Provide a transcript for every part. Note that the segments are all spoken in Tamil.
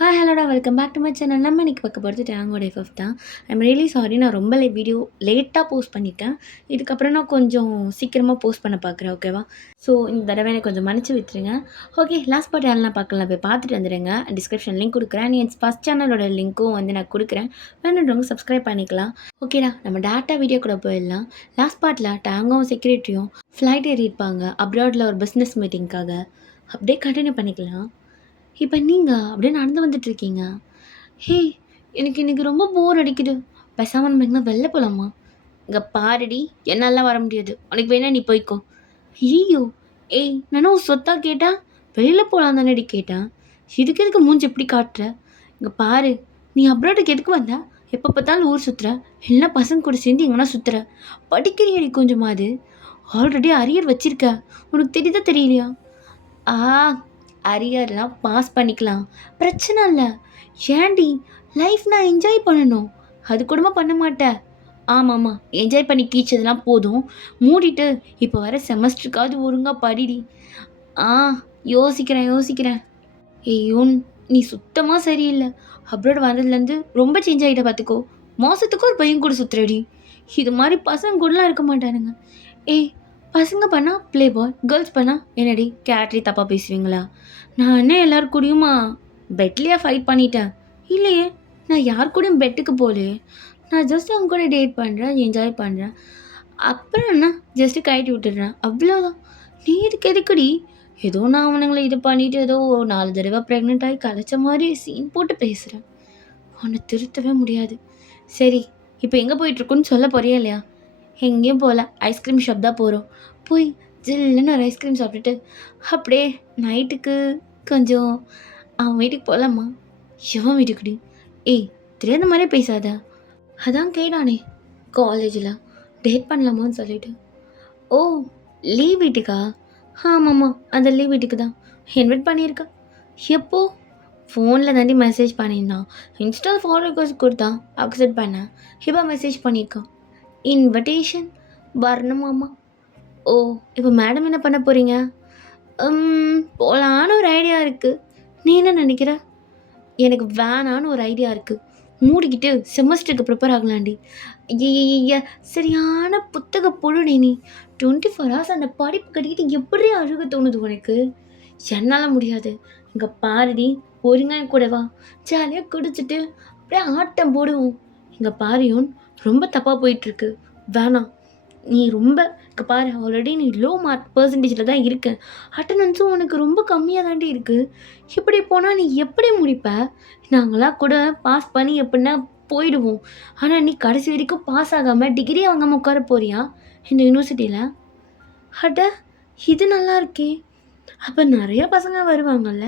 ஹாய் ஹலோடா welcome back to my channel. நம்ம இன்னைக்கு பார்க்க போகிறது டேங்கோட எஃப்எஃப் தான். ஐம் ரியலி சாரி, நான் ரொம்ப வீடியோ லேட்டாக போஸ்ட் பண்ணிட்டேன். இதுக்கப்புறம் நான் கொஞ்சம் சீக்கிரமாக போஸ்ட் பண்ண பார்க்குறேன், ஓகேவா? ஸோ இந்த தடவை எனக்கு கொஞ்சம் மன்னிச்சு விட்டுருங்க. ஓகே, லாஸ்ட் பார்ட் யாரெல்லாம் பார்க்கலாம் போய் பார்த்துட்டு வந்துடுங்க. டிஸ்கிரிப்ஷன் லிங்க் கொடுக்குறேன். என் ஃபஸ்ட் சேனலோட லிங்க்கும் வந்து நான் கொடுக்குறேன். வேணுன்றவங்க சப்ஸ்கிரைப் பண்ணிக்கலாம். ஓகேடா, நம்ம டேட்டா வீடியோ கூட போயிடலாம். லாஸ்ட் பார்ட்டில் டேங்கும் செக்யூரிட்டியும் ஃப்ளைட் ஏறியிருப்பாங்க அப்ராடில் ஒரு பிஸ்னஸ் மீட்டிங்காக. அப்படியே கண்டினியூ பண்ணிக்கலாம். இப்போ நீங்கள் அப்படியே நடந்து வந்துட்டுருக்கீங்க. ஹே, எனக்கு இன்றைக்கி ரொம்ப போர் அடிக்குது. பேசாமல் நம்ம எங்கே வெளில போகலாமா? இங்கே பாருடி, என்னாலாம் வர முடியாது. உனக்கு வேணா நீ போய்க்கோ. ஐயோ, ஏய், நானும் சொத்தா கேட்டேன். வெளியில் போகலாம் தானடி கேட்டேன். இதுக்கு எதுக்கு மூஞ்சி எப்படி காட்டுற? இங்கே பாரு, நீ அப்ராடுக்கு எதுக்கு வந்த? எப்போ பார்த்தாலும் ஊர் சுற்றுற, எல்லாம் பசங்க கூட சேர்ந்து எங்கன்னா சுற்றுற. படிக்கிறியடி கொஞ்சமாவது? ஆல்ரெடி அரியர் வச்சிருக்க, உனக்கு தெரியுதா தெரியலையா? ஆ, அரியர்லாம் பாஸ் பண்ணிக்கலாம், பிரச்சனை இல்லை. ஏன்டி, லைஃப் நான் என்ஜாய் பண்ணணும், அது கூடமா பண்ண மாட்டேன்? ஆமாம்மா, என்ஜாய் பண்ணி கீச்சதெல்லாம் போதும், மூடிட்டு இப்போ வர செமஸ்டருக்காவது ஒழுங்காக படிடி. ஆ, யோசிக்கிறேன். ஏயோன், நீ சுத்தமாக சரியில்லை. அப்ராட் வந்ததுலேருந்து ரொம்ப சேஞ்ச் ஆகிட்ட பார்த்துக்கோ. மாதத்துக்கு ஒரு பையன் கூட சுற்றுறடி. இது மாதிரி பசங்க கூடலாம் இருக்க மாட்டானுங்க. ஏய், பசங்க பண்ணால் ப்ளே பாய், கேர்ள்ஸ் பண்ணால் என்னடி கேட்ரி தப்பாக பேசுவீங்களா? நான் என்ன எல்லோரும் கூடயுமா பெட்லேயே ஃபைட் பண்ணிட்டேன்? இல்லையே, நான் யார் கூடயும் பெட்டுக்கு போகலையே. நான் ஜஸ்ட் அவங்க கூட டேட் பண்ணுறேன், என்ஜாய் பண்ணுறேன். அப்புறம் என்ன, ஜஸ்ட்டு கழட்டி விட்டுடுறேன், அவ்வளோதான். நீ இதுக்கு எதுக்குடி ஏதோ நான் அவனுங்களை இது பண்ணிவிட்டு ஏதோ 4 தடவை ப்ரெக்னென்ட் ஆகி கலைச்ச மாதிரி சீன் போட்டு பேசுகிறேன். உன்னை திருத்தவே முடியாது. சரி, இப்போ எங்கே போயிட்டுருக்குன்னு சொல்ல போறியா இல்லையா? எங்கேயும் போகல, ஐஸ்கிரீம் ஷாப் தான் போகிறோம். போய் ஜில்லுன்னு ஒரு ஐஸ்கிரீம் சாப்பிட்டுட்டு அப்படியே நைட்டுக்கு கொஞ்சம் அவன் வீட்டுக்கு போகலாமா? எவன் வீட்டுக்குடி? ஏய், தெரியாத மாதிரியே பேசாத. அதான் கேடானே காலேஜில் டேட் பண்ணலாமான்னு சொல்லிட்டு. ஓ, லீவ் வீட்டுக்கா? ஆமாம்மா, அந்த லீவ் வீட்டுக்கு தான் இன்வைட் பண்ணியிருக்கேன். எப்போ? ஃபோனில் தாண்டி மெசேஜ் பண்ணியிருந்தான். இன்ஸ்டா ஃபாலோ ரிக்வெஸ்ட் கொடுத்தான், அக்செப்ட் பண்ணேன். இப்போ மெசேஜ் பண்ணியிருக்கான், இன்விடேஷன் வரணுமாம்மா. ஓ, இப்போ மேடம் என்ன பண்ண போகிறீங்க? போகலான்னு ஒரு ஐடியா இருக்குது. நீ என்ன நினைக்கிற? எனக்கு வேணான்னு ஒரு ஐடியா இருக்குது. மூடிக்கிட்டு செமஸ்டருக்கு ப்ரிப்பேர் ஆகலாண்டி. ஐய, சரியான புத்தக புழுனே நீ. 24 ஹவர்ஸ் அந்த படிப்பு கட்டிக்கிட்டு எப்படி அழுக தோணுது உனக்கு? என்னால் முடியாது. இங்கே பாருடி, ஒருங்காய கூட வா, ஜாலியாக குடிச்சிட்டு அப்படியே ஆட்டம் போடுவோம். இங்கே பாரியோன், ரொம்ப தப்பாக போயிட்டுருக்கு, வேணாம். நீ ரொம்ப இங்கே பாரு, ஆல்ரெடி நீ லோ மார்க் பர்சன்டேஜில் தான் இருக்க. அட்டண்டன்ஸும் உனக்கு ரொம்ப கம்மியாக தாண்டி இருக்குது. இப்படி போனால் நீ எப்படி முடிப்ப? நாங்களாம் கூட பாஸ் பண்ணி எப்படின்னா போயிடுவோம். ஆனால் நீ கடைசி வரைக்கும் பாஸ் ஆகாமல் டிகிரி வாங்காமல் உட்கார போறியா இந்த யூனிவர்சிட்டியில்? அட, இது நல்லா இருக்கே. அப்போ நிறையா பசங்க வருவாங்கல்ல,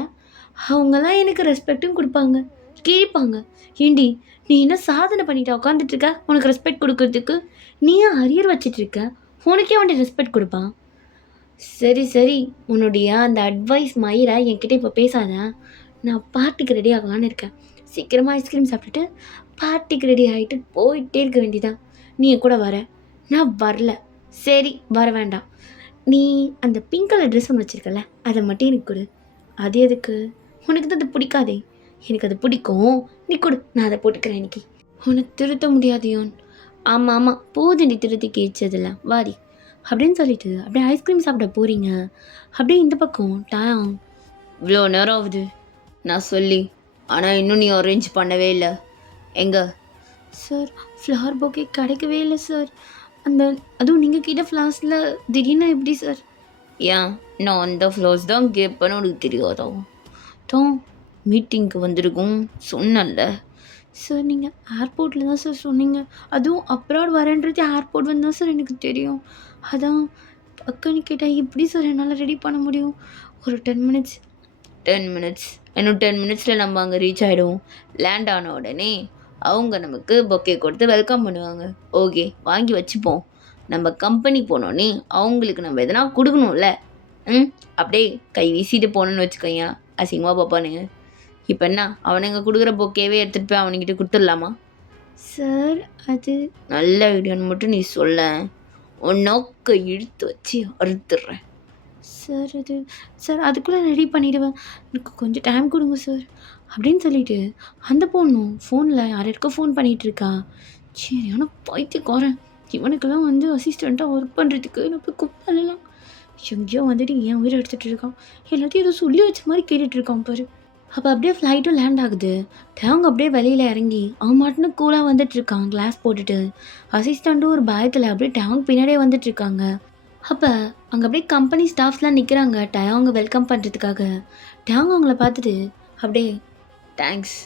அவங்கெல்லாம் எனக்கு ரெஸ்பெக்டும் கொடுப்பாங்க, கேட்பாங்க. ஏண்டி, நீ என்ன சாதனை பண்ணிட்டா உட்காந்துட்ருக்க? உனக்கு ரெஸ்பெக்ட் கொடுக்கறதுக்கு நீ ஏன் அரியர் வச்சிட்ருக்க? உனக்கே அவன்கிட்ட ரெஸ்பெக்ட் கொடுப்பான். சரி, உன்னுடைய அந்த அட்வைஸ் மயிரை என்கிட்ட இப்போ பேசாத. நான் பார்ட்டிக்கு ரெடி ஆகலான்னு இருக்கேன். சீக்கிரமாக ஐஸ்கிரீம் சாப்பிட்டுட்டு பார்ட்டிக்கு ரெடி ஆகிட்டு போயிட்டே இருக்க வேண்டியதான். நீ என் கூட வர? நான் வரல. சரி, வர வேண்டாம். நீ அந்த பிங்க் கலர் ட்ரெஸ் ஒன்று வச்சுருக்கல, அதை மட்டும் எனக்கு கொடு. அது எதுக்கு? உனக்கு தான் அது பிடிக்காதே. எனக்கு அது பிடிக்கும், நீ கொடு, நான் அதை போட்டுக்கிறேன் இன்னைக்கு. உனக்கு திருத்த முடியாது யோன். ஆமாம், போதுண்டி திருத்தி கேச்சதில்ல, வாடி அப்படின்னு சொல்லிட்டு அப்படியே ஐஸ்கிரீம் சாப்பிட போகிறீங்க. அப்படியே இந்த பக்கம் டைம் இவ்வளோ நேரம் ஆகுது நான் சொல்லி, ஆனால் இன்னும் நீ அரேஞ்ச் பண்ணவே இல்லை. எங்கே? சார், ஃப்ளவர் பொக்கே கிடைக்கவே இல்லை சார். அதுவும் நீங்கள் கிட்ட ஃப்ளாஸில் திடீர்னு எப்படி சார்? ஏன், நான் அந்த ஃப்ளவர்ஸ் தான் கேட்பேன்னு உனக்கு தெரியாதா? தான் மீட்டிங்க்கு வந்திருக்கும் சொன்னல சார். நீங்கள் ஏர்போர்ட்டில் தான் சார் சொன்னீங்க. அதுவும் அப்ராட் வரேன்றது ஏர்போர்ட் வந்து தான் சார் எனக்கு தெரியும். அதான் பக்கன்னு கேட்டால் எப்படி சார் என்னால் ரெடி பண்ண முடியும்? ஒரு 10 மினிட்ஸ். இன்னும் 10 மினிட்ஸில் நம்ம அங்கே ரீச் ஆகிடுவோம். லேண்ட் ஆன உடனே அவங்க நமக்கு பொக்கே கொடுத்து வெல்கம் பண்ணுவாங்க. ஓகே, வாங்கி வச்சுப்போம். நம்ம கம்பெனி போனோன்னே அவங்களுக்கு நம்ம எதனா கொடுக்கணும்ல. அப்படியே கை வீசிட்டு போனோன்னு வச்சுக்கோங்க, அசிங்கமாக பார்ப்பானுங்க. இப்போ என்ன, அவனுங்க கொடுக்குற பொக்கேவே எடுத்துகிட்டு போய் அவனுங்கிட்ட கொடுத்துடலாமா? சார், அது நல்ல வீடியோன்னு மட்டும் நீ சொல்ல, உன் நோக்க இழுத்து வச்சு அறுத்துடுறேன். சார், அதுக்குள்ளே ரெடி பண்ணிவிடுவேன். எனக்கு கொஞ்சம் டைம் கொடுங்க சார். அப்படின்னு சொல்லிட்டு அந்த பொண்ணும் ஃபோனில் யாருக்கோ ஃபோன் பண்ணிகிட்டு இருக்கா. சரி ஆனால் பைத்தியக்காரன், இவனுக்கெல்லாம் வந்து அசிஸ்டண்ட்டாக ஒர்க் பண்ணுறதுக்கு நான் போய் கூப்பிடலாம். எங்கேயோ வந்துட்டு என் உயிரை எடுத்துகிட்டு இருக்கான். எல்லாத்தையும் ஏதோ சொல்லி வச்ச மாதிரி கேட்டுட்டு இருக்கான் பாரு. அப்போ அப்படியே ஃப்ளைட்டும் லேண்ட் ஆகுது. டேவங் அப்படியே வெளியில் இறங்கி அவன் மாட்டுன்னு கூலாக வந்துட்டு இருக்கான் கிளாஸ் போட்டுட்டு. அசிஸ்டண்ட்டும் ஒரு பயத்தில் அப்படியே டேவங் பின்னாடியே வந்துட்டு இருக்காங்க. அப்போ அங்கே அப்படியே கம்பெனி ஸ்டாஃப்ஸ்லாம் நிற்கிறாங்க டேவங்க வெல்கம் பண்ணுறதுக்காக. டேவங் அவங்கள பார்த்துட்டு அப்படியே தேங்க்ஸ்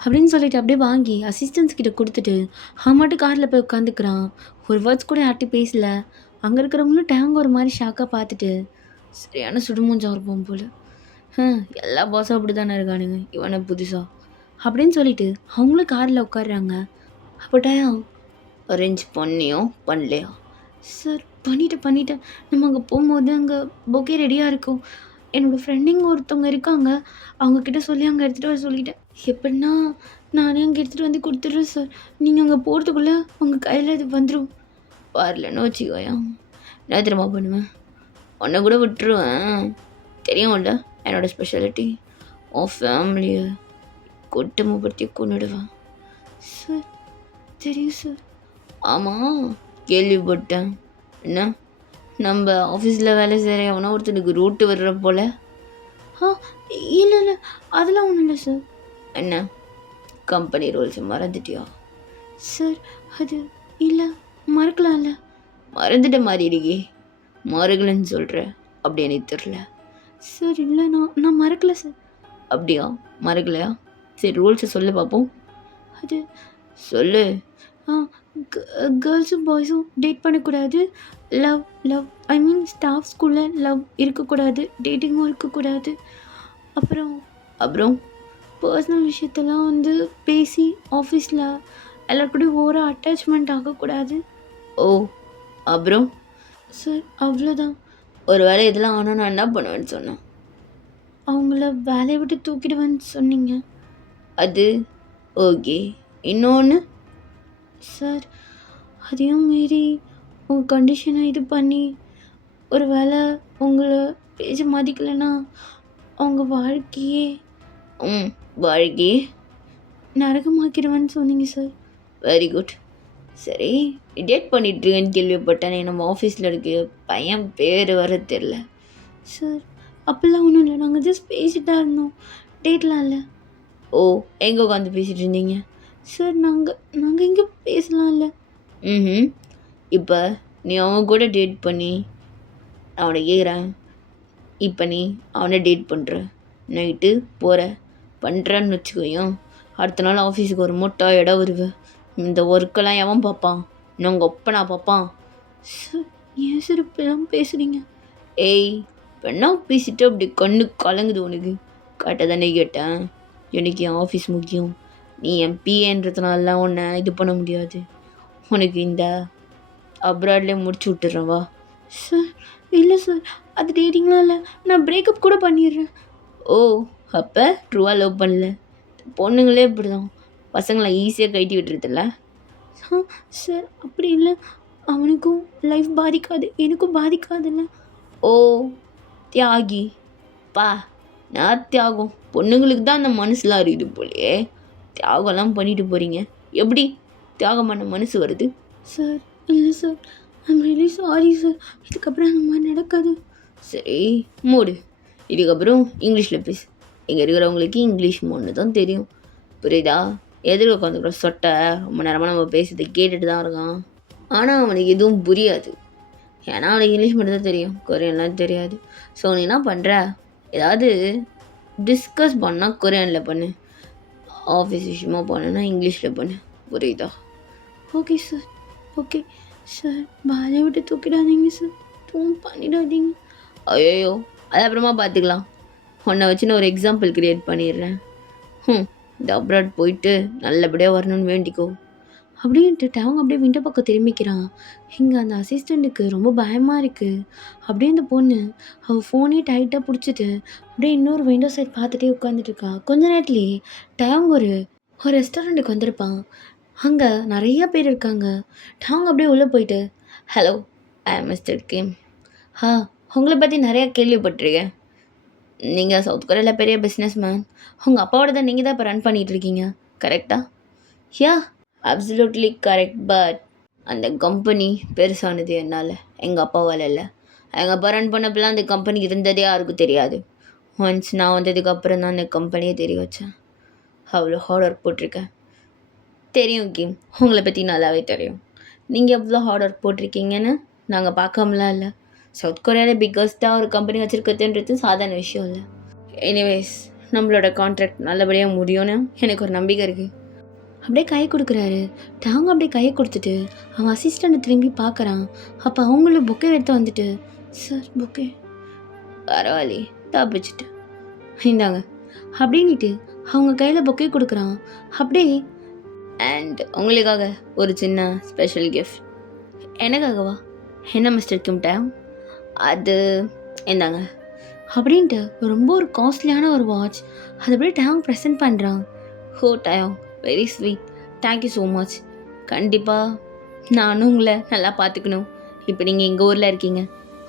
அப்படின்னு சொல்லிட்டு அப்படியே வாங்கி அசிஸ்டன்ஸ் கிட்ட கொடுத்துட்டு அவன் மட்டும் காரில் போய் உட்காந்துக்கிறான். ஒரு வேர்ட்ஸ் கூட யார்ட்டையும் பேசல. அங்கே இருக்கிறவங்களும் டேவங்க ஒரு மாதிரி ஷாக்காக பார்த்துட்டு சரியான சுடுமூஞ்சா இருப்போம் போல், எல்லா பாஸும் அப்படி தானே இருக்கானுங்க, இவனை புதுசா அப்படின்னு சொல்லிட்டு அவங்களும் காரில் உட்காடுறாங்க. அப்போ டயம் அரேஞ்ச் பண்ணியோ பண்ணலையா? சார் பண்ணிட்டேன். நம்ம அங்கே போகும்போது அங்கே பொக்கே ரெடியாக இருக்கும். என்னோடய ஃப்ரெண்டிங்க ஒருத்தவங்க இருக்காங்க, அவங்கக்கிட்ட சொல்லி அங்கே எடுத்துகிட்டு வர சொல்லிட்டேன். எப்படின்னா நானே அங்கே எடுத்துகிட்டு வந்து கொடுத்துட்றேன் சார். நீங்கள் அங்கே போகிறதுக்குள்ளே உங்கள் கையில் இது வந்துடும். வரலன்னு வச்சுக்கோயா, என்ன தெரியுமா பண்ணுவேன், உன்னை கூட விட்டுருவேன். தெரியும்ல என்னோடய ஸ்பெஷாலிட்டி, உன் ஃபேமிலியை குட்டமுப்படுத்தி கொண்டுடுவேன். சார் தெரியும் சார். ஆமாம் கேள்விப்பட்டேன். என்ன நம்ம ஆஃபீஸில் வேலை செய்கிற எவனா ஒருத்தனுக்கு ரூட்டு வர்ற போல்? இல்லை அதெல்லாம் ஒன்றும் இல்லை சார். என்ன கம்பெனி ரூல்ஸ் மறந்துட்டியா? சார் அது இல்லை, மறக்கலாம்ல. மறந்துட்ட மாதிரி இருக்கே, மறக்கலன்னு சொல்கிற, அப்படி எனக்கு தெரில. சார் இல்லை, நான் மறக்கலை சார். அப்படியா, மறக்கலையா? சரி ரூல்ஸை சொல்லு பார்ப்போம். அது சொல்லு. கேர்ள்ஸும் பாய்ஸும் டேட் பண்ணக்கூடாது. லவ் ஐ மீன் ஸ்டாஃப்ஸ்குள்ளே லவ் இருக்கக்கூடாது, டேட்டிங்கும் இருக்கக்கூடாது. அப்புறம் பர்சனல் விஷயத்தெல்லாம் வந்து பேசி ஆஃபீஸில் எல்லாருக்கூடையும் ஓவராக அட்டாச்மெண்ட் ஆகக்கூடாது. ஓ அப்புறம்? சார் அவ்வளோதான். ஒரு வேளை இதெல்லாம் ஆனால் நான் என்ன பண்ணுவேன்னு சொன்னேன்? அவங்கள வேலையை விட்டு தூக்கிடுவேன்னு சொன்னீங்க. அது ஓகே. இன்னொன்று? சார் அதையும் மீறி உங்கள் கண்டிஷனை இது பண்ணி ஒரு வேளை உங்களை பேச மதிக்கலைன்னா அவங்க வாழ்க்கையே நரகமாக்கிடுவேன்னு சொன்னீங்க சார். Very good. சரி டேட் பண்ணிட்டுருக்கேன்னு கேள்விப்பட்டேனே, நம்ம ஆஃபீஸில் இருக்க பையன் பேர் வர தெரில. சார் அப்படிலாம் ஒன்றும் இல்லை, நாங்கள் ஜஸ்ட் பேசிட்டு தான் இருந்தோம், டேட்லாம் இல்லை. ஓ எங்கே உட்காந்து பேசிகிட்டு இருந்தீங்க? சார் நாங்கள் இங்கே பேசலாம் இல்லை. இப்போ நீ அவன் கூட டேட் பண்ணி, அவனை கேட்குறேன், இப்போ நீ அவனை டேட் பண்ணுற, நைட்டு போகிற பண்ணுறன்னு வச்சுக்கோயும், அடுத்த நாள் ஆஃபீஸுக்கு ஒரு மொட்டா இடம் வருவேன். இந்த ஒர்க்கெல்லாம் எவன் பார்ப்பான்? நாங்கள் ஒப்பனா பார்ப்பான்? சார் ஏன் சார் இப்பெல்லாம் பேசுகிறீங்க? ஏய் பெண்ணா பேசிட்டு அப்படி கண்ணு கலங்குது உனக்கு. கரெக்டாக தானே கேட்டேன். எனக்கு என் ஆஃபீஸ் முக்கியம், நீ என் பிஏன்றதுனாலாம் உன்னை இது பண்ண முடியாது. உனக்கு இந்த அப்ராட்லேயே முடிச்சு விட்டுறேன் வா. சார் இல்லை சார், அது டேட்டிங்லாம் இல்லை, நான் பிரேக்கப் கூட பண்ணிடுறேன். ஓ அப்போ ட்ரூவாக லவ் பண்ணல. பொண்ணுங்களே இப்படி தான், பசங்களை ஈஸியாக கட்டி விட்டுறதில்ல. சார் அப்படி இல்லை, அவனுக்கும் லைஃப் பாதிக்காது, எனக்கும் பாதிக்காதுல்ல. ஓ தியாகி பா, நான் தியாகம். பொண்ணுங்களுக்கு தான் அந்த மனசுலாம் இருக்குது போலே, தியாகம்லாம் பண்ணிட்டு போகிறீங்க. எப்படி தியாகம் பண்ண மனசு வருது? சார் இல்லை sir, I'm really sorry sir, இதுக்கப்புறம் அந்த மாதிரி நடக்காது. சரி மூடு, இதுக்கப்புறம் இங்கிலீஷில் பேசு. இங்கே இருக்கிறவங்களுக்கு இங்கிலீஷ் ஒன்று தான் தெரியும், புரியுதா? எதிர்க்க உட்காந்துக்கிற சொட்டை ரொம்ப நேரமாக நம்ம பேசுறதை கேட்டுட்டு தான் இருக்கான், ஆனால் அவனுக்கு எதுவும் புரியாது. ஏன்னா அவனுக்கு இங்கிலீஷ் மட்டும் தான் தெரியும், கொரியன்லாம் தெரியாது. ஸோ நீ என்ன பண்ணுற, ஏதாவது டிஸ்கஸ் பண்ணால் கொரியனில் பண்ணு, ஆஃபீஸ் விஷயமா பண்ணுன்னா இங்கிலீஷில் பண்ணு, புரியுதா? Okay sir. ஓகே சார், வேலையை விட்டு தூக்கிடாதீங்க சார், தூங்க பண்ணிடாதீங்க. ஐயோ அது அப்புறமா பார்த்துக்கலாம், உன்னை வச்சு நான் ஒரு எக்ஸாம்பிள் க்ரியேட் பண்ணிடுறேன். இந்த அப்ராட் போயிட்டு நல்லபடியாக வரணும்னு வேண்டிக்கோ அப்படின்ட்டு அவங்க அப்படியே விண்டோ பக்கம் திரும்பிக்கிறான். இங்கே அந்த அசிஸ்டண்ட்டுக்கு ரொம்ப பயமாக இருக்குது. அப்படியே அந்த பொண்ணு அவள் ஃபோனே டைட்டாக பிடிச்சிட்டு அப்படியே இன்னொரு விண்டோ சைட் பார்த்துட்டே உட்காந்துட்டு இருக்கா. கொஞ்ச நேரத்துலேயே டேவங் ஒரு ரெஸ்டாரண்ட்டுக்கு வந்திருப்பான். அங்கே நிறைய பேர் இருக்காங்க. டேவங் அப்படியே உள்ளே போயிட்டு, ஹலோ ஐ எம் மிஸ்டர் கிம். உங்களை பற்றி நிறையா கேள்விப்பட்டிருக்கேன், நீங்கள் சவுத் கொரியாவில் பெரிய பிஸ்னஸ் மேன். உங்கள் அப்பாவோட தான் நீங்கள் தான் இப்போ ரன் பண்ணிகிட்ருக்கீங்க, கரெக்டா? யா, அப்சல்யூட்லி கரெக்ட். பட் அந்த கம்பெனி பெருசானது என்னால், எங்கள் அப்பாவால் இல்லை. எங்கள் அப்பா ரன் பண்ணப்பெல்லாம் அந்த கம்பெனி இருந்ததே யாருக்கும் தெரியாது. ஒன்ஸ் நான் வந்ததுக்கப்புறம் தான் அந்த கம்பெனியை தெரிய வச்சேன். அவ்வளோ ஹார்ட் ஒர்க் போட்டிருக்கேன். தெரியும் கிம், உங்களை பற்றி நல்லாவே தெரியும். நீங்கள் எவ்வளோ ஹார்ட் ஒர்க் போட்டிருக்கீங்கன்னு நாங்கள் பார்க்காமலாம் இல்லை. சவுத் கொரியாவில் பிக்கஸ்ட்டாக ஒரு கம்பெனி வச்சுருக்கிறதுன்றது சாதாரண விஷயம் இல்லை. எனிவேஸ், நம்மளோட கான்ட்ராக்ட் நல்லபடியாக முடியும்னு எனக்கு ஒரு நம்பிக்கை இருக்குது. அப்படியே கை கொடுக்குறாரு. டாங் அப்படியே கையை கொடுத்துட்டு அவன் அசிஸ்டண்ட்டை திரும்பி பார்க்குறான். அப்போ அவங்களும் புக்கை எடுத்து வந்துட்டு, சார் புக்கே. பரவாயில்லையே, தப்பிச்சுட்டு இந்தாங்க அப்படின்ட்டு அவங்க கையில் புக்கே கொடுக்குறான். அப்படியே அண்ட் உங்களுக்காக ஒரு சின்ன ஸ்பெஷல் கிஃப்ட். எனக்காகவா? என்ன மிஸ்டர் கிம் டாங்? அது இந்தாங்க அப்படின்ட்டு ரொம்ப ஒரு காஸ்ட்லியான ஒரு வாட்ச் அது அப்படியே டாங் ப்ரெசென்ட் பண்ணுறான். ஹோ டாங், very sweet, thank you so much. கண்டிப்பாக நானும் உங்களை நல்லா பார்த்துக்கணும். இப்போ நீங்கள் எங்கள் ஊரில் இருக்கீங்க,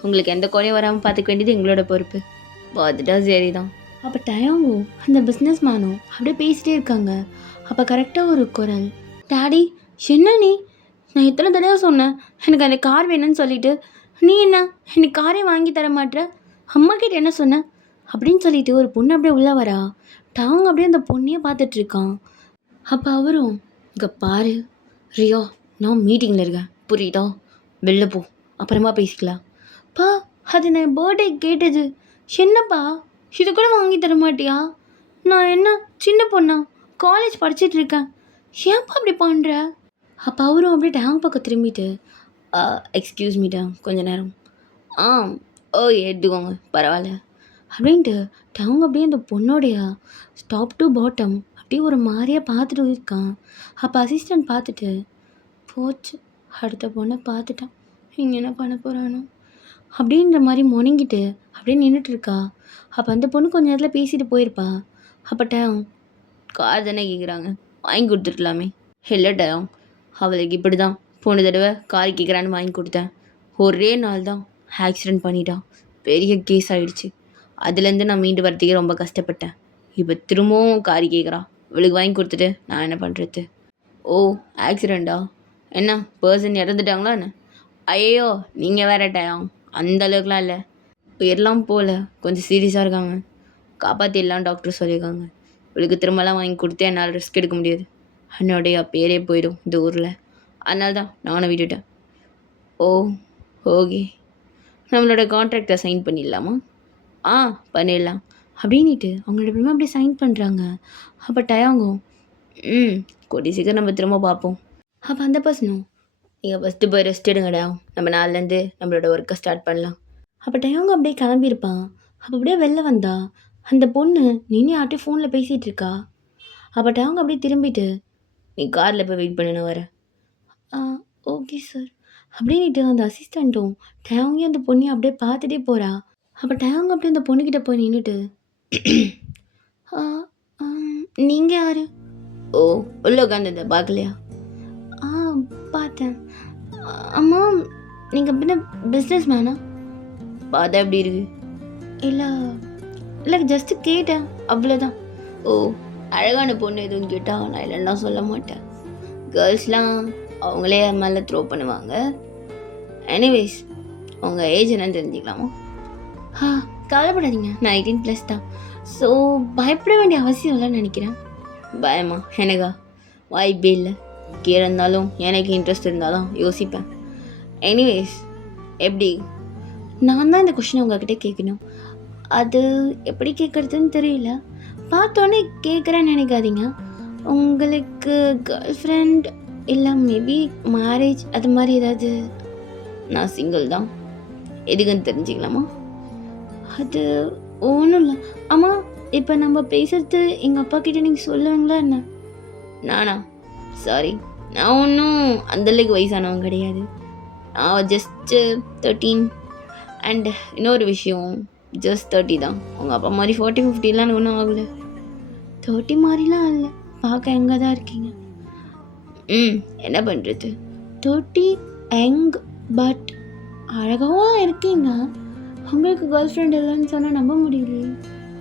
உங்களுக்கு எந்த குறையும் வராமல் பார்த்துக்க வேண்டியது எங்களோட பொறுப்பு. பார்த்துட்டா சரி தான். அப்போ டயாங்கும் அந்த பிஸ்னஸ் மேனும் அப்படியே பேசிகிட்டே இருக்காங்க. அப்போ கரெக்டாக ஒரு குரல், டாடி என்ன நீ, நான் எத்தனை தடவை சொன்னேன் எனக்கு அந்த கார் வேணும்னு சொல்லிட்டு, நீ என்ன எனக்கு காரே வாங்கி தர மாட்டேற, அம்மா கிட்ட என்ன சொன்ன அப்படின்னு சொல்லிட்டு ஒரு பொண்ணு அப்படியே உள்ளே வரா. டாங் அப்படியே அந்த பொண்ணையே பார்த்துட்ருக்கான். அப்போ அவரும், இங்கே பாரு ரியா, நான் மீட்டிங்கில் இருக்கேன், புரியுதா? வெளில போ, அப்புறமா பேசிக்கலாம். பா, அது நான் பர்த்டே கேட்டது. என்னப்பா இது கூட வாங்கி தர மாட்டியா? நான் என்ன சின்ன பொண்ணா, காலேஜ் படிச்சுட்டு இருக்கேன், ஏன்ப்பா அப்படி பண்ணுற? அப்போ அவரும் அப்படியே டேங் பக்கம் திரும்பிட்டு, எக்ஸ்கியூஸ் மீ டேங், கொஞ்ச நேரம். ஆ ஓ எடுத்துக்கோங்க, பரவாயில்ல அப்படின்ட்டு டேங் அப்படியே அந்த பொண்ணோடைய டாப் டு பாட்டம் அப்படியே ஒரு மாதிரியாக பார்த்துட்டு இருக்கான். அப்போ அசிஸ்டன்ட் பார்த்துட்டு, போச்சு அடுத்த பொண்ணை பார்த்துட்டான், இங்கே என்ன பண்ண போகிறானோ அப்படின்ற மாதிரி முணங்கிட்டு அப்படியே நின்றுட்டு இருக்கா. அப்போ அந்த பொண்ணு கொஞ்சம் நேரத்தில் பேசிட்டு போயிருப்பா. அப்போ டேங், கார் தானே கேட்குறாங்க, வாங்கி கொடுத்துருக்கலாமே. இல்லை டேங், அவளுக்கு இப்படி தான் போன தடவை கார் கேட்குறான்னு வாங்கி கொடுத்தேன், ஒரே நாள் தான் ஆக்சிடெண்ட் பண்ணிட்டான், பெரிய கேஸ் ஆகிடுச்சு. அதுலேருந்து நான் மீண்டு வரத்துக்கே ரொம்ப கஷ்டப்பட்டேன். இப்போ திரும்பவும் கார் கேட்குறா, இவளுக்கு வாங்கி கொடுத்துட்டு நான் என்ன பண்ணுறது? ஓ ஆக்சிடெண்ட்டா? என்ன பர்சன் இறந்துட்டாங்களா என்ன? ஐயோ நீங்கள் வேற டேங், அந்த அளவுக்குலாம் இல்லை, உயிரெலாம் போகல, கொஞ்சம் சீரியஸாக இருக்காங்க, காப்பாற்றிடலாம் டாக்டர் சொல்லியிருக்காங்க. இவளுக்கு திரும்பலாம் வாங்கி கொடுத்து என்னால் ரிஸ்க் எடுக்க முடியாது, என்னுடைய பேரே போயிடும் இந்த ஊரில், அதனால தான் நானும் விட்டுட்டேன். ஓ ஓகே, நம்மளோட கான்ட்ராக்டை சைன் பண்ணிடலாமா? ஆ பண்ணிடலாம் அப்படின்ட்டு அவங்களோட பிரமா அப்படியே சைன் பண்ணுறாங்க. அப்போ டயாங்கும், கூடி சீக்கிரம் நம்ம திரும்ப பார்ப்போம். அப்போ அந்த பர்சனும், நீங்கள் ஃபஸ்ட்டு போய் ரெஸ்ட் எடுங்கடா, நம்ம நாள்லேருந்து நம்மளோட ஒர்க்கை ஸ்டார்ட் பண்ணலாம். அப்போ டயாங்க அப்படியே கிளம்பியிருப்பான். அப்போ அப்படியே வெளில வந்தா அந்த பொண்ணு நின்று யார்ட்டையும் ஃபோனில் பேசிகிட்டு இருக்கா. அப்போ டயாங்க அப்படியே திரும்பிட்டு, நீ காரில் போய் வெயிட் பண்ணணும் வர. ஓகே சார் அப்படின்ட்டு அந்த அசிஸ்டண்ட்டும் டயாங்கையும் அந்த பொண்ணையும் அப்படியே பார்த்துட்டே போகிறா. அப்போ டயாங்க அப்படியே அந்த பொண்ணுக்கிட்ட போய் நின்றுட்டு, நீங்கள் யார்? ஓ உள்ள உட்காந்துருந்த பார்க்கலையா? பார்த்தேன். அம்மா நீங்கள் பின்ன பிஸ்னஸ் மேனா? பார்த்தா எப்படி இருக்கு? இல்லை ஜஸ்ட்டு கேட்டேன், அவ்வளோதான். ஓ அழகான பொண்ணு எதுவும் கேட்டால் நான் இல்லைன்னா சொல்ல மாட்டேன். கேர்ள்ஸ்லாம் அவங்களே என் மேலே த்ரோ பண்ணுவாங்க. எனிவேஸ், உங்கள் ஏஜ் என்னன்னு தெரிஞ்சுக்கலாமா? கவலைப்படாதீங்க, நான் 18+ தான். ஸோ பயப்பட வேண்டிய அவசியம் இல்லைன்னு நினைக்கிறேன். பயமா? எனக்கா? வாய்ப்பே இல்லை. கீழே இருந்தாலும் எனக்கு இன்ட்ரெஸ்ட் இருந்தாலும் யோசிப்பேன். எனிவேஸ், எப்படி? நான் தான் இந்த கொஷினை உங்ககிட்ட கேட்கணும். அது எப்படி கேட்குறதுன்னு தெரியல, பார்த்தோன்னே கேட்குறேன்னு நினைக்காதீங்க. உங்களுக்கு கேர்ள் ஃப்ரெண்ட் இல்லை மேபி மேரேஜ் அது மாதிரி ஏதாவது? நான் சிங்கிள் தான். எதுக்குன்னு தெரிஞ்சுக்கலாமா? அது ஒன்றும் இல்லை. ஆமாம், இப்போ நம்ம பேசுகிறது எங்கள் அப்பா கிட்டே நீங்கள் சொல்லுவீங்களா என்ன? நானா? சாரி, நான் ஒன்றும் அந்தளவுக்கு வயசானவங்க கிடையாது. நான் ஜஸ்ட்டு 13. அண்ட் இன்னொரு விஷயம், ஜஸ்ட் 30 தான். உங்கள் அப்பா மாதிரி 40-50 ஒன்றும் ஆகலை. 30 மாதிரிலாம் இல்லை, பார்க்க எங்கே தான் இருக்கீங்க. என்ன பண்ணுறது, 30 யங் பட் அழகாகவும் இருக்கீங்க. உங்களுக்கு கேர்ள் ஃப்ரெண்ட் இல்லைன்னு சொன்னால் நம்ப முடியலையே.